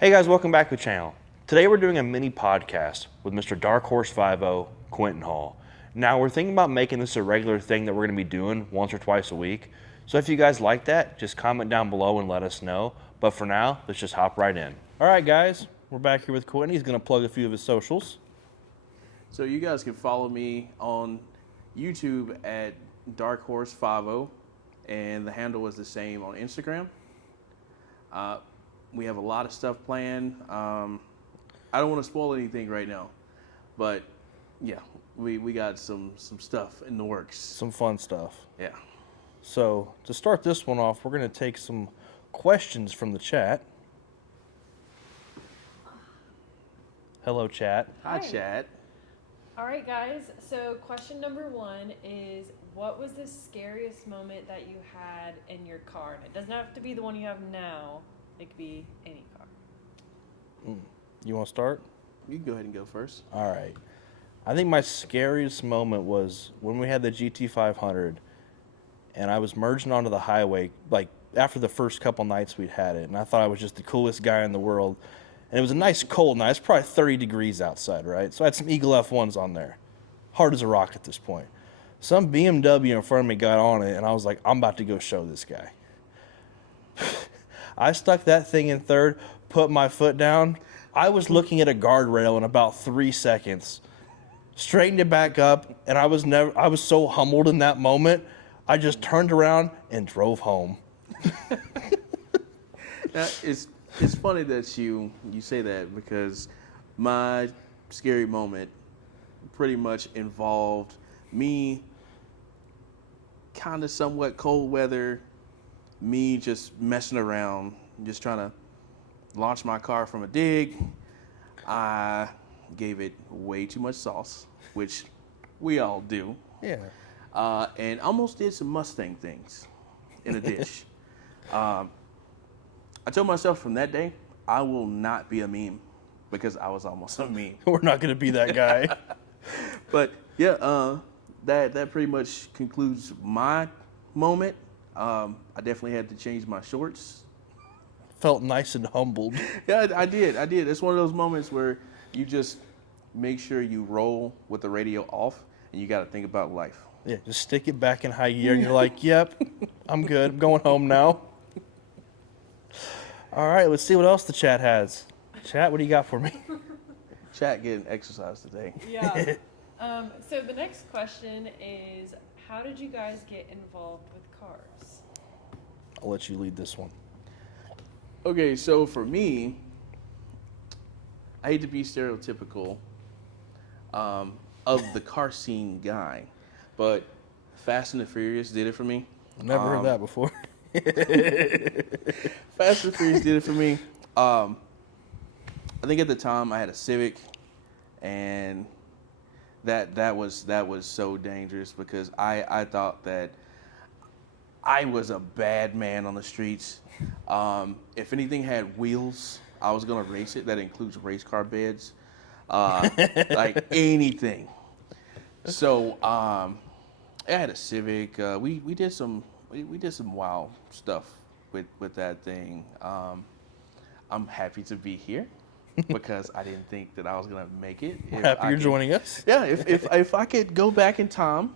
Hey guys, welcome back to the channel. Today we're doing a mini podcast with Mr. Dark Horse 50, Quenton Hall. Now we're thinking about making this a regular thing that we're going to be doing once or twice a week. So if you guys like that, just comment down below and let us know. But for now, let's just hop right in. All right guys, we're back here with Quenton. He's going to plug a few of his socials. So you guys can follow me on YouTube at Dark Horse 50, and the handle is the same on Instagram. We have a lot of stuff planned. I don't want to spoil anything right now, but yeah, we got some stuff in the works. Some fun stuff. Yeah. So to start this one off, we're going to take some questions from the chat. Hello, chat. Hi, chat. All right, guys. So question number 1 is, what was the scariest moment that you had in your car? And it doesn't have to be the one you have now. It could be any car. You want to start? You can go ahead and go first. All right. I think my scariest moment was when we had the GT500 and I was merging onto the highway, like after the first couple nights we'd had it, and I thought I was just the coolest guy in the world. And it was a nice cold night. It's probably 30 degrees outside, right? So I had some Eagle F1s on there. Hard as a rock at this point. Some BMW in front of me got on it, and I was like, I'm about to go show this guy. I stuck that thing in third, put my foot down. I was looking at a guardrail in about 3 seconds. Straightened it back up, and I was so humbled in that moment. I just turned around and drove home. Now, it's funny that you say that, because my scary moment pretty much involved me kind of somewhat cold weather, me just messing around, just trying to launch my car from a dig. I gave it way too much sauce, which we all do. Yeah. And almost did some Mustang things in a dish. I told myself from that day, I will not be a meme, because I was almost a meme. We're not going to be that guy. But yeah, that pretty much concludes my moment. I definitely had to change my shorts. Felt nice and humbled. Yeah, I did. It's one of those moments where you just make sure you roll with the radio off, and you got to think about life. Yeah, just stick it back in high gear, and you're like, yep, I'm good. I'm going home now. All right, let's see what else the chat has. Chat, what do you got for me? Chat getting exercise today. Yeah. So the next question is, how did you guys get involved with cars? I'll let you lead this one. Okay, so for me, I hate to be stereotypical of the car scene guy, but Fast and the Furious did it for me. Never heard that before. Fast and Furious did it for me. I think at the time I had a Civic, and that was so dangerous, because I thought that I was a bad man on the streets. If anything had wheels, I was gonna race it. That includes race car beds, like anything. So I had a Civic. We did some wild stuff with that thing. I'm happy to be here, because I didn't think that I was gonna make it. We're happy you're joining us. Yeah, if I could go back in time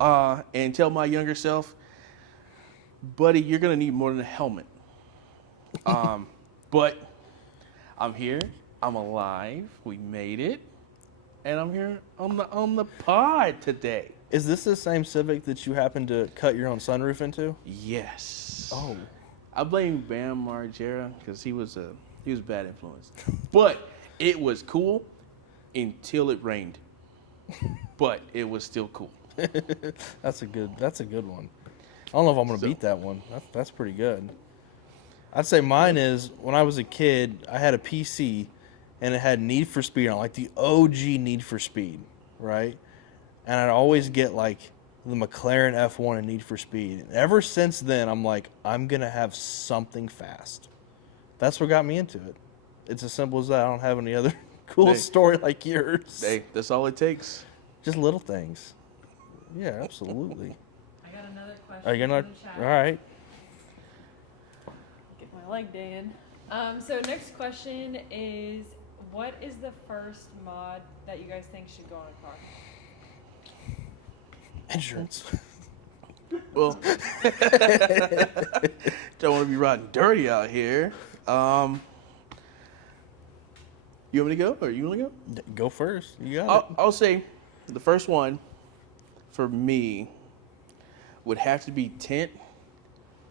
and tell my younger self, buddy, you're gonna need more than a helmet. But I'm here. I'm alive. We made it, and I'm here on the pod today. Is this the same Civic that you happened to cut your own sunroof into? Yes. Oh. I blame Bam Margera, because he was a bad influence. But it was cool until it rained. But it was still cool. That's a good one. I don't know if I'm going to beat that one. That's pretty good. I'd say mine is, when I was a kid, I had a PC, and it had Need for Speed on, like the OG Need for Speed, right? And I'd always get like the McLaren F1 and Need for Speed. And ever since then, I'm like, I'm going to have something fast. That's what got me into it. It's as simple as that. I don't have any other cool story like yours. Hey, that's all it takes. Just little things. Yeah, absolutely. I got another question. Are you gonna? From the chat. All right. Get my leg day in. So next question is, what is the first mod that you guys think should go on a car? Insurance. Well, don't want to be riding dirty out here. You want me to go, or you want to go? Go first. You got it. I'll say the first one for me would have to be tint,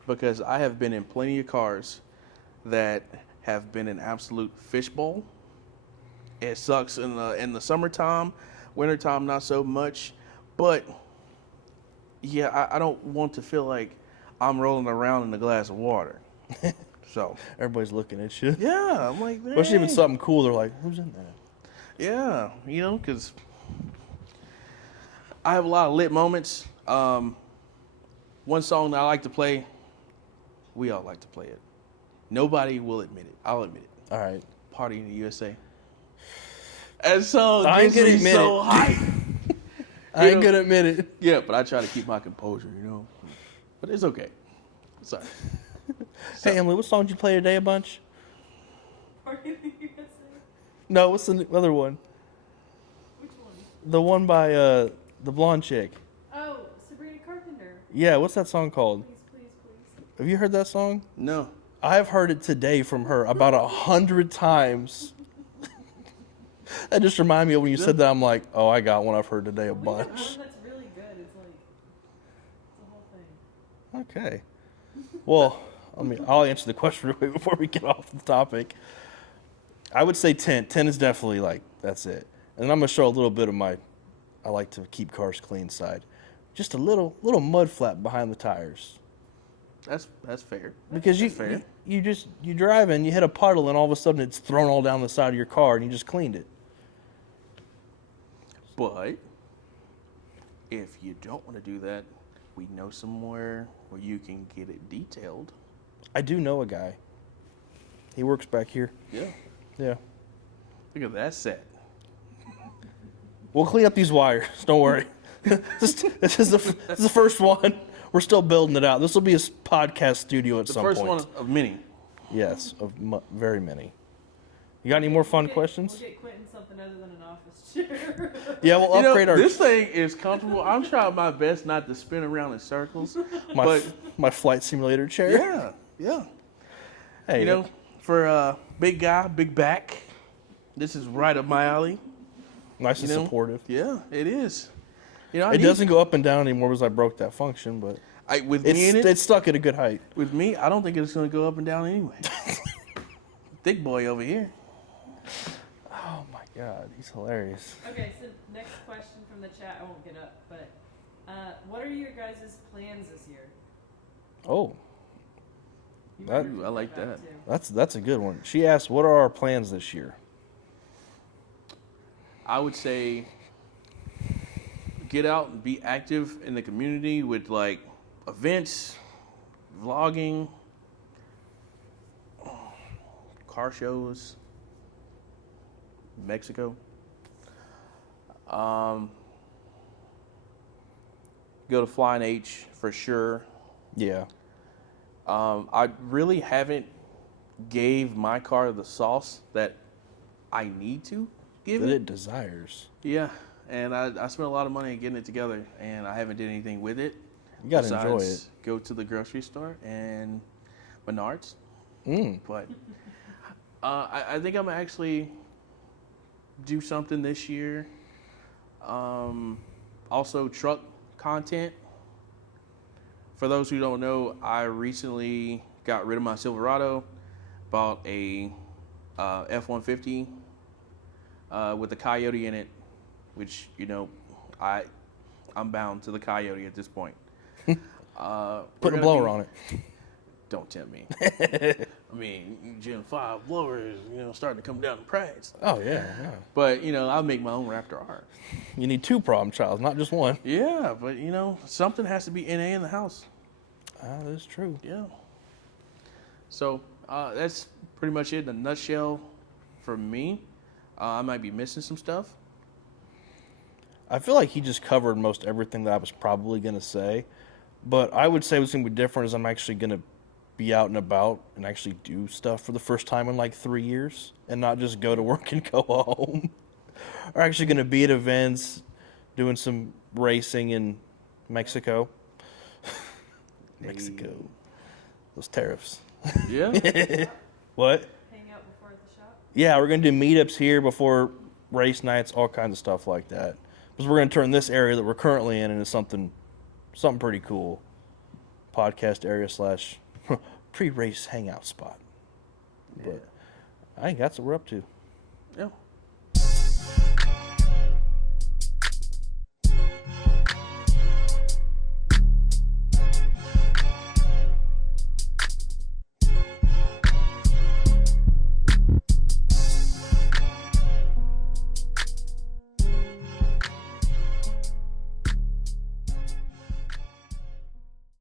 because I have been in plenty of cars that have been an absolute fishbowl. It sucks in the summertime, wintertime not so much, but yeah, I don't want to feel like I'm rolling around in a glass of water. So Everybody's looking at you. yeah, I'm like, Especially if it's "Dang." something cool, they're like, who's in that? Yeah, because I have a lot of lit moments. One song that I like to play, we all like to play it. Nobody will admit it. I'll admit it. All right. Party in the USA. That song I ain't gets gonna me admit so it. hyped. I ain't gonna admit it. Yeah, but I try to keep my composure, But it's okay. Sorry. Hey, Emily, what song did you play today a bunch? Party in the USA? No, what's the other one? Which one? The one by the blonde chick. Oh, Sabrina Carpenter. Yeah, what's that song called? Please, please, please. Have you heard that song? No. I've heard it today from her about 100 times. That just reminded me of when you said that. I'm like, oh, I got one I've heard today a We have bunch. one that's really good. It's like, it's a whole thing. Okay. Well, I'll answer the question real quick before we get off the topic. I would say 10. 10 is definitely like, that's it. And I'm going to show a little bit of I like to keep cars clean side. Just a little mud flap behind the tires. That's fair. Because That's fair. you drive and you hit a puddle and all of a sudden it's thrown all down the side of your car and you just cleaned it. But if you don't want to do that, we know somewhere where you can get it detailed. I do know a guy. He works back here. Yeah. Yeah. Look at that set. We'll clean up these wires. Don't worry. this is the first one. We're still building it out. This will be a podcast studio at The some first point. one of many. Yes, very many. You got any more fun questions? We'll get Quentin something other than an office chair. Yeah, we'll upgrade our This thing is comfortable. I'm trying my best not to spin around in circles. my flight simulator chair. Yeah, yeah. Hey, For a big guy, big back, this is right up my alley. nice and supportive. Yeah, it is. It doesn't go up and down anymore because I broke that function, but it's stuck at a good height. With me, I don't think it's going to go up and down anyway. Thick boy over here. Oh my God, he's hilarious. Okay, so next question from the chat. I won't get up, but what are your guys' plans this year? Oh, Ooh, I like that. that's a good one. She asked, "What are our plans this year?" I would say get out and be active in the community with like events, vlogging, car shows, Mexico. Go to Flying H for sure. Yeah. I really haven't gave my car the sauce that I need to give That it. it desires. Yeah, and I spent a lot of money getting it together, and I haven't did anything with it. You gotta enjoy besides it. Go to the grocery store and Menards. Mm. But I think I'm gonna actually do something this year. Also, truck content. For those who don't know, I recently got rid of my Silverado, bought a F-150 with a Coyote in it, which, I'm bound to the Coyote at this point. Put a blower on it. Don't tempt me. I mean, Gen 5 blowers, starting to come down in price. Oh yeah. But, I'll make my own Raptor R. You need 2 problem childs, not just one. Yeah, but, something has to be NA in the house. That is true. Yeah. So, that's pretty much it in a nutshell for me. I might be missing some stuff. I feel like he just covered most everything that I was probably going to say. But I would say what's going to be different is I'm actually going to be out and about and actually do stuff for the first time in like 3 years and not just go to work and go home. Are actually going to be at events, doing some racing in Mexico. Mexico. Those tariffs. Yeah. What? Hang out before the shop. Yeah, we're going to do meetups here before race nights, all kinds of stuff like that. Because we're going to turn this area that we're currently in into something pretty cool. Podcast area / pre-race hangout spot. Yeah. But I think that's what we're up to. Yeah.